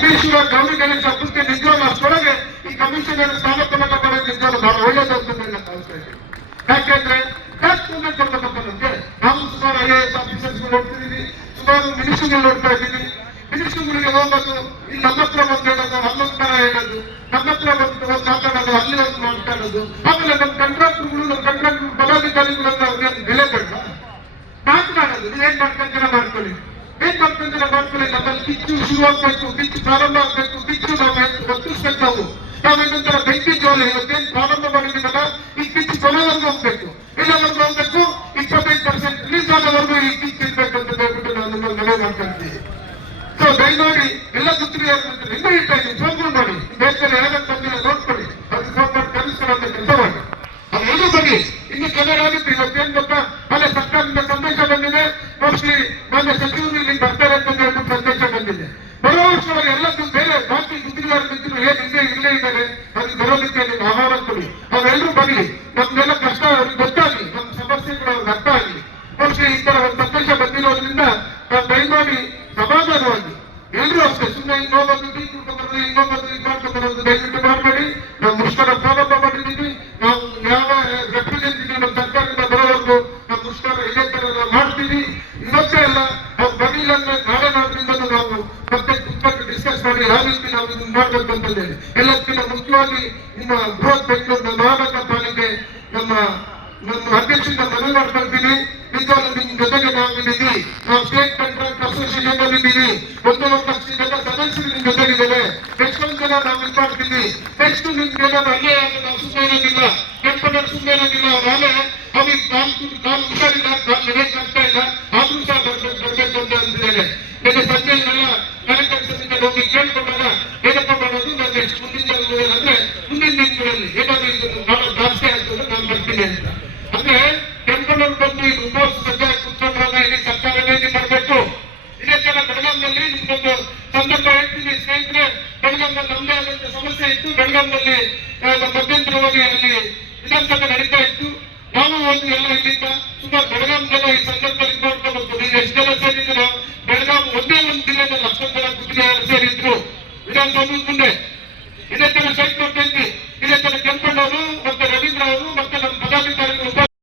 ಗೌರಿ ಗಣೇಶ ಹಬ್ಬಕ್ಕೆ ನಿಜವಾಗ್ಲೂ ಅಷ್ಟೊಳಗೆ ಈ ಕಮಿಷನರ್ ಸ್ಥಾನಪನ್ನ ಮಾಡೋದು ನಿಜವಾಗ್ಲೂ ಬಹಳ ಒಳ್ಳೇದಾಗ್ತದೆ ಅಂತ ಕಾಣಿಸ್ತಾ ಇದೆ. ಯಾಕೆಂದ್ರೆ ಟ್ಯಾಕ್ಸ್ ಪೇಮೆಂಟ್ ಕೊಡ್ಬೇಕಪ್ಪ ನಮ್ಗೆ. ನಾವು ಸುಮಾರು IAS ಆಫೀಸರ್ಸ್ ನೋಡ್ತಿದೀವಿ, ಸುಮಾರು ಮಿನಿಸ್ಟ್ರಿಗಳು ನೋಡ್ತಾ ಇದ್ದೀವಿ. ಮಿನಿಸ್ಟ್ರಿಗಳಿಗೆ ಹೋಗೋದು ಇಲ್ಲಿ ನಮ್ಮ ಹತ್ರ ಬಂದು ಹೇಳೋದು, ಅಲ್ಲೊಂದು ತರ ಹೇಳೋದು, ನಮ್ಮ ಹತ್ರ ಬಂದು ಮಾತಾಡೋದು, ಅಲ್ಲಿ ಒಂದು ಮಾತಾಡೋದು. ಆಮೇಲೆ ನಮ್ಮ ಕಂಟ್ರಾಕ್ಟರ್ಗಳು, ನಮ್ಮ ಕಂಟ್ರಾಕ್ಟರ್ ಪದಾಧಿಕಾರಿಗಳನ್ನ ಅವ್ರಿಗೆ ಬೆಲೆ ಬೇಡ ಮಾತನಾಡೋದು. ನೀವೇನ್ ಮಾಡ್ಕೊಂತೀರ ಮಾಡ್ಕೊಳ್ಳಿ, ಏನ್ ಮಾಡ್ಕೊಂತೀರ ಮಾಡ್ಕೊಳ್ಳಿ. ನಮ್ಮಲ್ಲಿ ಕಿಚ್ಚು ಶುರುವಾಗಬೇಕು, ಕಿಚ್ಚು ಪ್ರಾರಂಭ ಆಗ್ಬೇಕು, ಕಿಚ್ಚು ನಾವು ಒತ್ತಿಸ್ಬೇಕು. ನಾವೇನಂತರ ಬೆಂಕಿ ಜೋಲಿ ಇವತ್ತೇನ್ ಪ್ರಾರಂಭ ಮಾಡಿದ್ದೀವಲ್ಲ, ಈ ಕಿಚ್ಚು ಕೊನೆವರೆಗೂ ಹೋಗ್ಬೇಕು. ಎಲ್ಲವರೆಗೂ ಹೋಗ್ಬೇಕು. 25% ರಿಲೀಸ್ ಆಗೋವರೆಗೂ ಈ ಕಿಚ್ಚು ಇರ್ಬೇಕು ಅಂತ ಹೇಳ್ಬಿಟ್ಟು ನಾವು ನಿಮ್ಮಲ್ಲಿ ಮನವಿ ಮಾಡ್ಕೊಂತೀವಿ. ಸೊ ದಯಮಾಡಿ ಎಲ್ಲ ಗುತ್ತಿಗೆ ಇನ್ನೂ ಇರ್ತಾ ಇದ್ದೀವಿ, ಫೋನ್ ಮಾಡಿ ದೇಶದಲ್ಲಿ ಯಾವ್ದು ಬಂದಿಲ್ಲ ನೋಡ್ಕೊಳ್ಳಿ, ಅದಕ್ಕೆ ಫೋನ್ ಮಾಡಿ ಕಲಿಸ್ಕೊಳ್ಳೋ ಕೆಲಸ ಮಾಡಿ. ಅದೆಲ್ಲೂ ಬನ್ನಿ, ಇನ್ನು ಕೆಲವರಾಗುತ್ತೆ. ಇವತ್ತೇನ್ ಗೊತ್ತಾ, ಅಲ್ಲೇ ಸರ್ಕಾರದಿಂದ ಸಂದೇಶ ಬಂದಿದೆ, ಮೋಸ್ಟ್ಲಿ ನನ್ನ ಸಚಿವರು ಇಲ್ಲಿ ಬರ್ತಾರೆ ಅಂತ ಹೇಳ್ಬಿಟ್ಟು ಸಂದೇಶ ಬಂದಿದೆ. ಬರೋ ವರ್ಷದೊಳಗೆ ಎಲ್ಲದೂ ಬೇರೆ ಬಾಕಿ ಗುತ್ತಿಗೆದಾರರು ಏನ್ ಹಿಂದೆ ಇಲ್ಲೇ ಇದ್ದಾರೆ, ಅದು ಬರೋದಕ್ಕೆ ನೀವು ಆಹಾರ ಕೊಡಿ. ಅವರೆಲ್ಲರೂ ಬರಲಿ, ನಮ್ದೆಲ್ಲ ಕಷ್ಟ ಅವ್ರಿಗೆ ಗೊತ್ತಾಗ್ಲಿ, ನಮ್ಮ ಸಮಸ್ಯೆಗಳು ಅವ್ರಿಗೆ ಅರ್ಥ ಆಗಲಿ. ಮೋಸ್ಟ್ಲಿ ಈ ತರ ಒಂದು ಸಂದೇಶ ಬಂದಿರೋದ್ರಿಂದ ನಾವು ದಯಮಾಡಿ ಸಮಾಧಾನವಾಗಿ ಎಲ್ಲರೂ ಅಷ್ಟೇ ಸುಮ್ಮನೆ ಇನ್ನೊಬ್ಬರು ಇನ್ನೊಬ್ಬರು ದಯವಿಟ್ಟು ಮಾಡಬೇಡಿ. ನಾವು ಮುಷ್ಕರ ಪ್ರಾರಂಭ ಮಾಡಿದ್ದೀವಿ. ನಾವು ಯಾವ ರೆಪ್ರೆಸೆಂಟೇಟಿವ್ ನಮ್ಮ ಸರ್ಕಾರದಿಂದ ಬರೋವರೆಗೂ ನಾವು ಮುಷ್ಕರ ಇದೇ ತರ ಮಾಡ್ತೀವಿ. ಇವತ್ತೇ ಎಲ್ಲ ಅವ್ರು ಬರಲಿಲ್ಲ ಅಂದ್ರೆ ನಾಳೆ ನಾಡಿನಿಂದ ನಾವು ಮತ್ತೆ ಕುತ್ಕೊಂಡು ಡಿಸ್ಕಸ್ ಮಾಡಿ ಯಾವ ರೀತಿ ನಾವು ಇದನ್ನ ಮಾಡ್ಬೇಕು ಅಂತಂದೇಳಿ. ಎಲ್ಲಕ್ಕಿಂತ ಮುಖ್ಯವಾಗಿ ನಿಮ್ಮ ಬೃಹತ್ ಬೆಂಗಳೂರು ಮಹಾನಗರ ಪಾಲಿಕೆ ನಮ್ಮ ಅಧ್ಯಕ್ಷರಿಂದ ಮನವಿ ಮಾಡ್ಕೊಳ್ತೀನಿ. ನಿಜವಾಗ್ಲೂ ನಿಮ್ ಜೊತೆಗೆ ನಾವಿದ್ದೀವಿ. ನಾವು ಸ್ಟೇಟ್ ಕಾಂಟ್ರಾಕ್ಟ್ ಅಸೋಸಿಯೇಷನ್ ಅಲ್ಲಿ ಇದ್ದೀವಿ. 1 ಲಕ್ಷ ಜನ ಸದಸ್ಯರು ನಿಮ್ ಜೊತೆಗಿದ್ದೇವೆ. ಎಷ್ಟೊಂದು ಜನ ನಾವು ಇದು ಮಾಡ್ತೀವಿ. ನೆಕ್ಸ್ಟ್ ನಿಮ್ಗೆ ಅಲ್ಲೇ ನಾವು ಸುಮ್ಮನೆ ಇರೋದಿಲ್ಲ, ಕೆಂಪನ ಸುಮ್ಮನೆ ಇರೋದಿಲ್ಲ. ನಾಳೆ ಅವ್ರಿಗೆ ನಾನು ಹುಷಾರಿಲ್ಲ, ನಾನು ನಡೆಯಕ್ಕೆ ಆಗ್ತಾ ಇಲ್ಲ, ಆದ್ರೂ ಸಹ ಬರ್ಬೇಕು ಅಂತ ಅಂತಿದ್ದೇನೆ. ನಿನ್ನೆ ಸಂಜೆ ಎಲ್ಲ ಕಾರ್ಯಕ್ರಮದಿಂದ ಹೋಗಿ ಕೇಳ್ಕೊಂಡಾಗ ಏನಪ್ಪ ಮಾಡೋದು, ನಾನು ನೆಕ್ಸ್ಟ್ ಮುಂದಿನ ದಿನಗಳಲ್ಲಿ ಅಂದ್ರೆ ಮುಂದಿನ ದಿನಗಳಲ್ಲಿ ಏನಾದ್ರು ಇದು ಬಹಳ ಜಾಸ್ತಿ ಆಗ್ತದೆ, ನಾನು ಬರ್ತೀನಿ ಅಂತ. ಅಂದ್ರೆ ಕೆಂಪನವ್ರು ಬಂದು ಇದು ಉಪವಾಸ ಸದ್ಯ ಕುತ್ಕೊಂಡ್ರಾಗ ಇಲ್ಲಿ ಸರ್ಕಾರನೇ ಇದು ಮಾಡಬೇಕು. ಇದೇ ತರ ಬೆಳಗಾಂನಲ್ಲಿ ನಿಮ್ಗೊಂದು ಸಂದರ್ಭ ಹೇಳ್ತೀನಿ ಸ್ನೇಹಿತರೆ. ಬೆಳಗಾಂನಲ್ಲಿ ನಮ್ಮದೇ ಆದಂತ ಸಮಸ್ಯೆ ಇತ್ತು. ಬೆಳಗಾಂನಲ್ಲಿ ಮಧ್ಯಂತರವಾಗಿ ಅಲ್ಲಿ ವಿಧಾನಸಭೆ ನಡೀತಾ ಇತ್ತು. ನಾವು ಒಂದು ಎಲ್ಲ ಇಲ್ಲಿಂದ ಸುಮಾರು ಬೆಳಗಾಂ ಜನ ಈ ಸಂದರ್ಭದಲ್ಲಿ ನೋಡ್ಕೋಬೇಕು. ನೀವು ಎಷ್ಟು ಜನ ಸೇರಿದ್ರು ಬೆಳಗಾಂ ಒಂದೇ ಒಂದು ಜಿಲ್ಲೆಯಲ್ಲಿ ಅಷ್ಟೊಂದು ಜನ ಗುತ್ತಿಗೆದಾರರು ಸೇರಿದ್ರು ವಿಧಾನಸೌಧದ ಮುಂದೆ. ಇದೇ ತರ ಸೈಟ್